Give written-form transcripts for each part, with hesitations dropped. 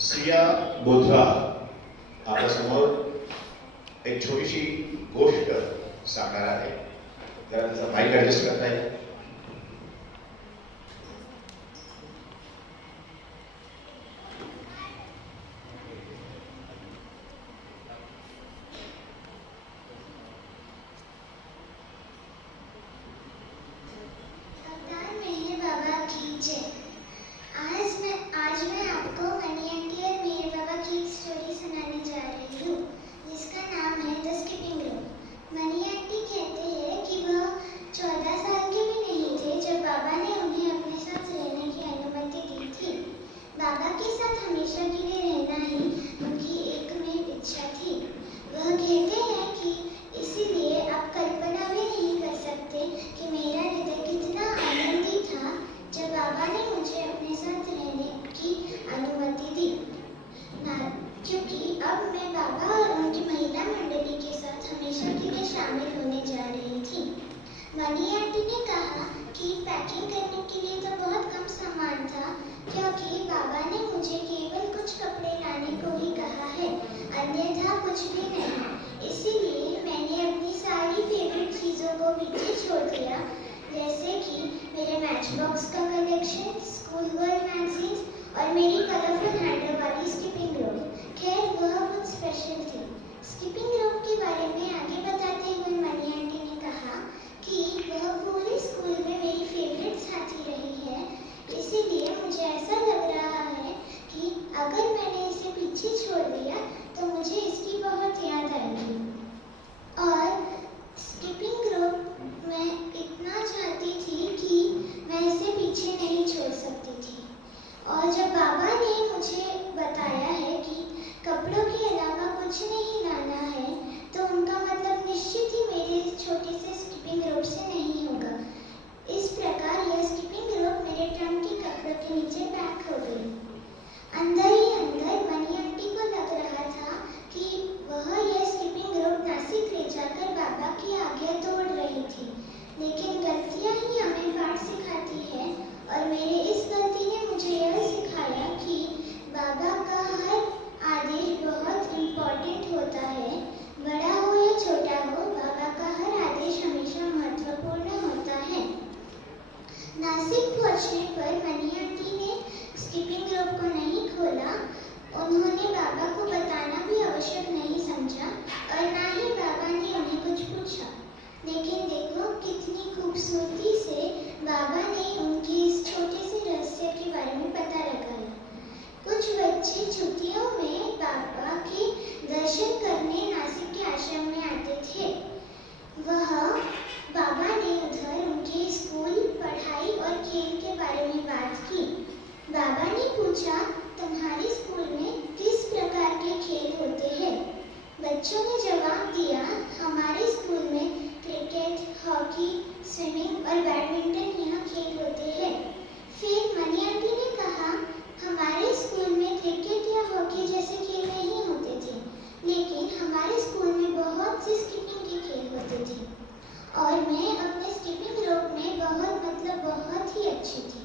सिया बोधरा आपल्यासमोर एक छोटीशी गोष्ट सांगणार आहे. जरा त्याचा माईक ऍडजस्ट करता येईल. आज मैं आपको मनी आंटी और मेरे बाबा की एक स्टोरी सुनाने जा रही हूँ जिसका नाम है the skipping rope. Money aunty कहते हैं कि वह 14 साल के भी नहीं थे जब बाबा ने उन्हें अपने साथ रहने की अनुमति दी थी। बाबा के साथ हमेशा के लिए रहना ही उनकी एकमात्र इच्छा थी। वह कहते हैं कि इसीलिए आप कल्पना भी नहीं कर सकते कि मेरा हृदय कितना आनंदी था जब बाबा ने मुझे अपने साथ रहने की अनुमति दी। क्योंकि अब मैं बाबा और उनकी महिला मंडली के साथ हमेशा के लिए शामिल होने जा रही थी। मनी आंटी ने कहा कि पैकिंग करने के लिए तो बहुत कम सामान था क्योंकि बाबा ने मुझे केवल कुछ कपड़े लाने को ही कहा है, अन्यथा कुछ भी नहीं। इसीलिए मैंने अपनी सारी फेवरेट चीज़ों को पीछे छोड़ दिया, जैसे कि मेरे मैच बॉक्स का कलेक्शन, स्कूल गर्ल मैगजीन्स और मेरी कलरफुल हैंडल वाली स्किपिंग रोप। खैर वह बहुत स्पेशल थी। स्किपिंग रोप के बारे में आगे बताते हुए मनी आंटी ने कहा कि वह पूरे स्कूल में मेरी फेवरेट साथी रही है। इसीलिए मुझे ऐसा लग रहा है कि अगर मैंने इसे पीछे छोड़ दिया तो मुझे इसकी बहुत याद आएगी। और स्किपिंग रोप मैं इतना चाहती थी कि मैं इसे पीछे नहीं छोड़ सकती थी। और जब बाबा ने मुझे बताया है कि कपड़ों के अलावा कुछ नहीं लाना है तो उनका मतलब निश्चित ही मेरे इस छोटे से स्किपिंग रोप से नहीं होगा। इस प्रकार यह स्किपिंग रोप मेरे ट्रंक के कपड़ों के नीचे पैक हो गई। अंदर ही अंदर मनी आंटी को लग रहा था कि वह यह स्किपिंग रोप नासिक ले जाकर बाबा की आगे दौड़ रही थी, लेकिन गलतियां ही हमें पाठ सिखाती है और मेरे इस गलती ने मुझे यह सिखाया कि बाबा का हर आदेश बहुत इम्पोर्टेंट होता है। बड़ा हो या छोटा हो, बाबा का हर आदेश हमेशा महत्वपूर्ण होता है। नासिक पहुंचने पर मनी आंटी ने स्किपिंग रोप को नहीं खोला। उन्होंने बाबा को बताना भी आवश्यक नहीं समझा और ना ही बाबा ने उन्हें कुछ पूछा। लेकिन देखो कितनी खूबसूरती से बाबा ने उनके इस छोटे से रहस्य के बारे में पता लगाया। कुछ बच्चे छुट्टियों में बाबा के दर्शन करने नासिक के आश्रम में आते थे। वह बाबा ने उधर उनके स्कूल, पढ़ाई और खेल के बारे में बात की। बाबा ने पूछा, तुम्हारे स्कूल में किस प्रकार के खेल होते हैं? बच्चों ने जवाब दिया, हमारे स्कूल में क्रिकेट, हॉकी, स्विमिंग और बैडमिंटन यहाँ खेल होते हैं। फिर मनी आंटी ने कहा, हमारे स्कूल में क्रिकेट या हॉकी जैसे खेल नहीं होते थे, लेकिन हमारे स्कूल में बहुत से स्किपिंग के खेल होते थे और मैं अपने स्किपिंग रोप में बहुत ही अच्छी थी।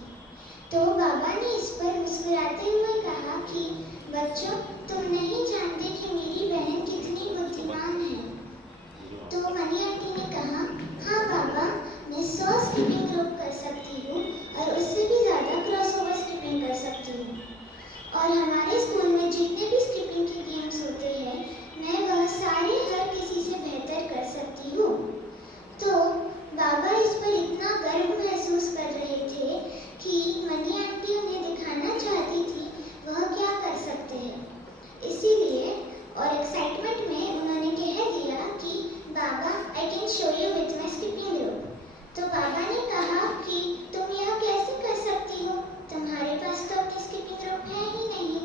तो बाबा ने इस पर मुस्कुराते हुए कहा कि बच्चों, तुम नहीं जानते कि मेरी बहन कितनी बुद्धिमान है। तो मनी आंटी ने कहा, हाँ बाबा, मैं 100 स्किपिंग रोप कर सकती हूँ और उससे भी ज़्यादा क्रॉसओवर स्किपिंग कर सकती हूँ। और हमारे स्कूल में जितने भी स्किपिंग के गेम्स होते हैं, मैं वह सारे हर किसी से बेहतर कर सकती हूँ। तो बाबा इस पर इतना गर्व महसूस कर रहे थे कि मनी आंटी उन्हें दिखाना चाहती थी वह क्या कर सकते हैं। इसीलिए और एक्साइटमेंट में उन्होंने कह दिया कि बाबा, I can show you with my skipping rope. तो बाबा ने कहा कि तुम यह कैसे कर सकती हो, तुम्हारे पास तो अपनी स्किपिंग रोप है ही नहीं।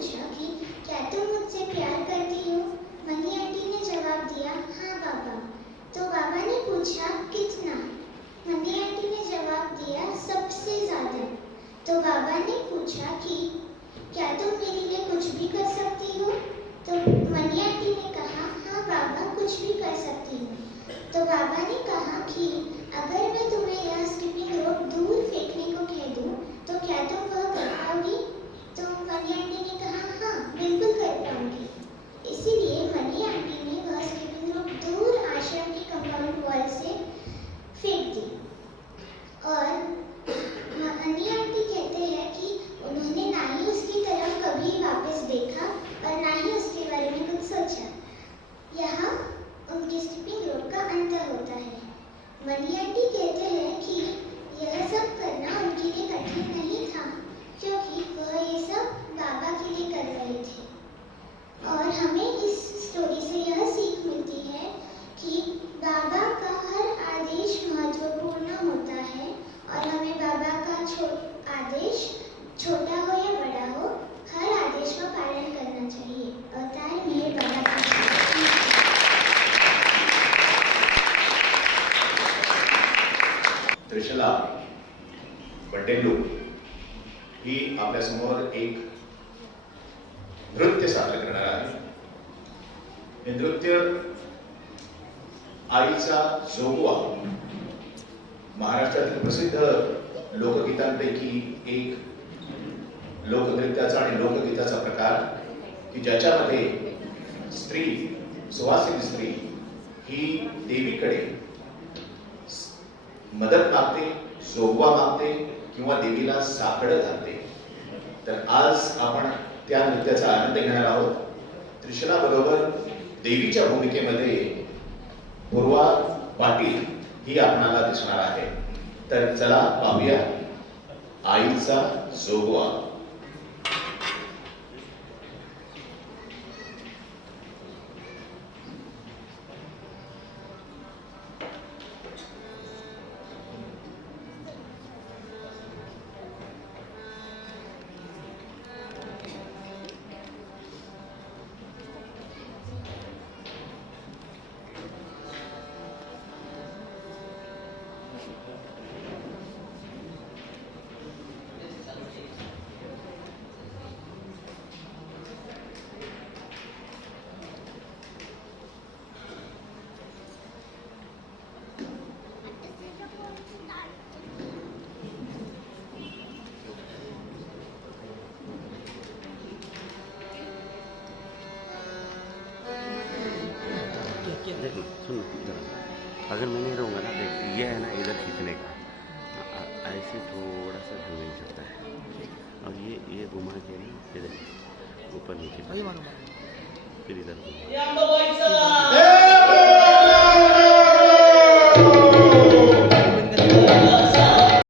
पूछा कि क्या तुम मुझसे प्यार करती हो? मनी आंटी ने जवाब दिया, हाँ बाबा। तो बाबा ने पूछा, कितना? मनी आंटी ने जवाब दिया, सबसे ज्यादा। तो बाबा ने पूछा कि क्या तुम मेरे लिए कुछ भी कर सकती हो? तो मनी आंटी ने कहा, हाँ बाबा, कुछ भी कर सकती हूँ। तो बाबा ने कहा कि अगर मैं तुम्हें यह स्किपिंग रोप दूर फेंकने को कह दूं, तो क्या तुम वह कर पाओगी? तो मनी आंटी ने कहा, हाँ बिल्कुल कर पाऊंगी। इसीलिए मनी आंटी ने वह स्किपिंग रोप दूर आश्रम की कंपाउंड वॉल से फेंक दी। और मनी आंटी कहते हैं कि उन्होंने ना ही उसकी तरफ कभी वापस देखा और ना ही उसके बारे में कुछ सोचा। यहाँ उनकी स्किपिंग रोप का अंत होता है। मनी आंटी कहते हैं कि यह सब करना उनके लिए कठिन नहीं था, क्योंकि वह ये सब बाबा के लिए कर रहे थे। और हमें इस स्टोरी से यह सीख मिलती है कि बाबा का हर आदेश महत्वपूर्ण होता है और हमें बाबा का आदेश छोटा हो या बड़ा हो, हर आदेश का पालन करना चाहिए। अवतार मेरे बाबा का। त्रिशला बंडेलू ही आपल्यासमोर एक नृत्य सादर करणार आहे। हे नृत्य आईचा जोगवा महाराष्ट्रातील प्रसिद्ध लोकगीतांपैकी एक लोकनृत्याचा आणि लोकगीताचा प्रकार की ज्याच्यामध्ये स्त्री, सुवासिनी स्त्री ही देवीकडे मदत मागते, जोगवा मागते किंवा देवीला साकडं घालते। तर आज आपण त्या नृत्याचा आनंद घेणार आहोत। त्रिशला बरोबर देवीच्या भूमिकेमध्ये पूर्वा पाटील ही आपणाला दिसणार आहे। तर चला पाहूया आईचा जोगवा। देख सुन जरा, अगर मैं नहीं रहूँगा ना, देख ये है ना इधर खींचने का, ऐसे थोड़ा सा घूम नहीं सकता है। और ये घुमा के ना इधर ऊपर नीचे, फिर इधर घुमा।